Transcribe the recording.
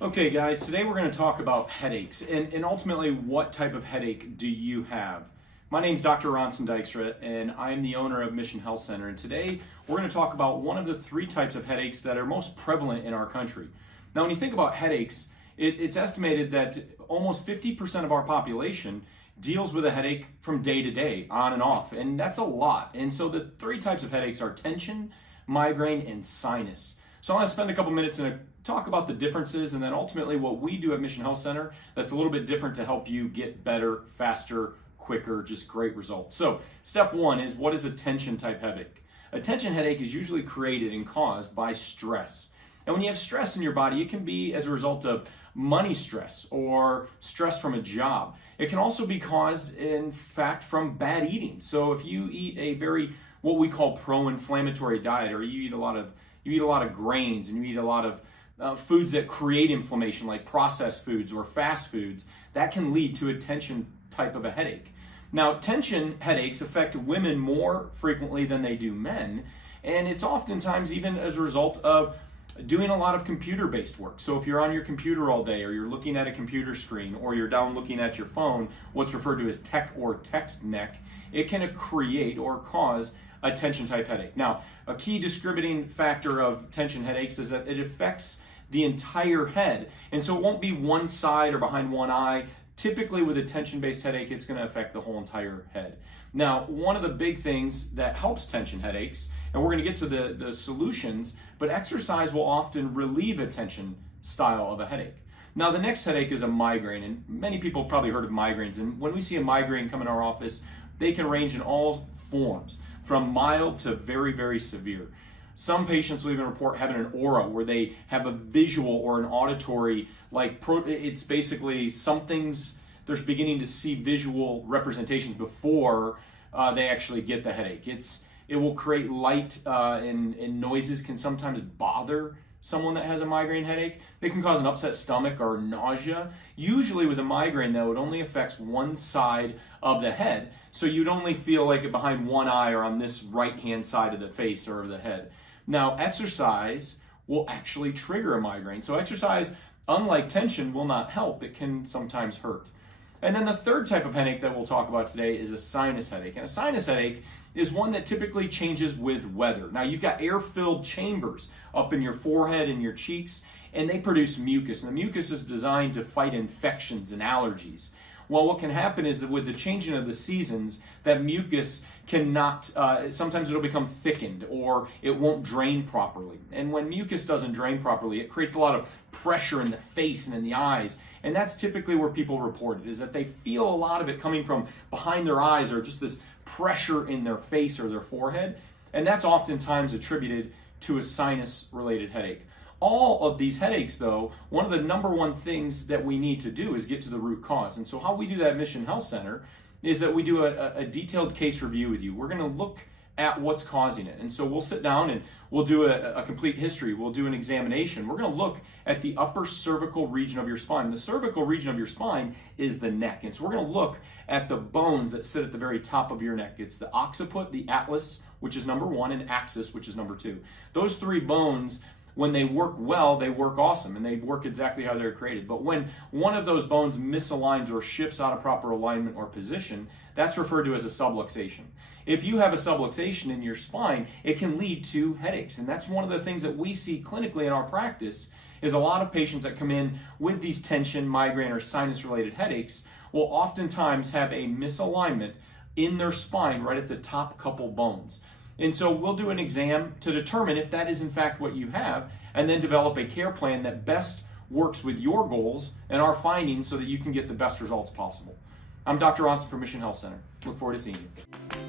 Okay guys, today we're going to talk about headaches and ultimately what type of headache do you have. My name is Dr. Ronson Dykstra and I'm the owner of Mission Health Center, and today we're going to talk about one of the three types of headaches that are most prevalent in our country. Now when you think about headaches, it's estimated that almost 50% of our population deals with a headache from day to day, on and off, and that's a lot. And so the three types of headaches are tension, migraine, and sinus. So I want to spend a couple minutes and talk about the differences and then ultimately what we do at Mission Health Center that's a little bit different to help you get better, faster, quicker, just great results. So step one is, what is a tension type headache? A tension headache is usually created and caused by stress. And when you have stress in your body, it can be as a result of money stress or stress from a job. It can also be caused, in fact, from bad eating. So if you eat a very, what we call pro-inflammatory diet, or you eat a lot of grains and you eat a lot of foods that create inflammation, like processed foods or fast foods, that can lead to a tension type of a headache. Now, tension headaches affect women more frequently than they do men, and it's oftentimes even as a result of doing a lot of computer-based work. So if you're on your computer all day, or you're looking at a computer screen, or you're down looking at your phone, what's referred to as tech or text neck, it can create or cause a tension type headache. Now, a key discriminating factor of tension headaches is that it affects the entire head. And so it won't be one side or behind one eye. Typically with a tension-based headache, it's going to affect the whole entire head. Now, one of the big things that helps tension headaches, and we're going to get to the solutions, but exercise will often relieve a tension style of a headache. Now, the next headache is a migraine, and many people have probably heard of migraines. And when we see a migraine come in our office, they can range in all forms, from mild to very, very severe. Some patients will even report having an aura where they have a visual or an auditory, it's basically they're beginning to see visual representations before they actually get the headache. It will create light and noises can sometimes bother someone that has a migraine headache. They can cause an upset stomach or nausea. Usually with a migraine though, it only affects one side of the head. So you'd only feel like it behind one eye or on this right-hand side of the face or of the head. Now, exercise will actually trigger a migraine. So exercise, unlike tension, will not help. It can sometimes hurt. And then the third type of headache that we'll talk about today is a sinus headache. And a sinus headache is one that typically changes with weather. Now, you've got air-filled chambers up in your forehead and your cheeks, and they produce mucus. And the mucus is designed to fight infections and allergies. Well, what can happen is that with the changing of the seasons, that mucus cannot, sometimes it'll become thickened or it won't drain properly. And when mucus doesn't drain properly, it creates a lot of pressure in the face and in the eyes. And that's typically where people report it, is that they feel a lot of it coming from behind their eyes or just this pressure in their face or their forehead. And that's oftentimes attributed to a sinus-related headache. All of these headaches, though, one of the number one things that we need to do is get to the root cause. And so how we do that at Mission Health Center is that we do a detailed case review with you. We're going to look at what's causing it. And so we'll sit down and we'll do a complete history. We'll do an examination. We're going to look at the upper cervical region of your spine. And the cervical region of your spine is the neck. And so we're going to look at the bones that sit at the very top of your neck. It's the occiput, the atlas, which is number one, and axis, which is number two. Those three bones, when they work well, they work awesome, and they work exactly how they're created. But when one of those bones misaligns or shifts out of proper alignment or position, that's referred to as a subluxation. If you have a subluxation in your spine, it can lead to headaches. And that's one of the things that we see clinically in our practice is a lot of patients that come in with these tension, migraine, or sinus-related headaches will oftentimes have a misalignment in their spine right at the top couple bones. And so we'll do an exam to determine if that is in fact what you have, and then develop a care plan that best works with your goals and our findings so that you can get the best results possible. I'm Dr. Ronson from Mission Health Center. Look forward to seeing you.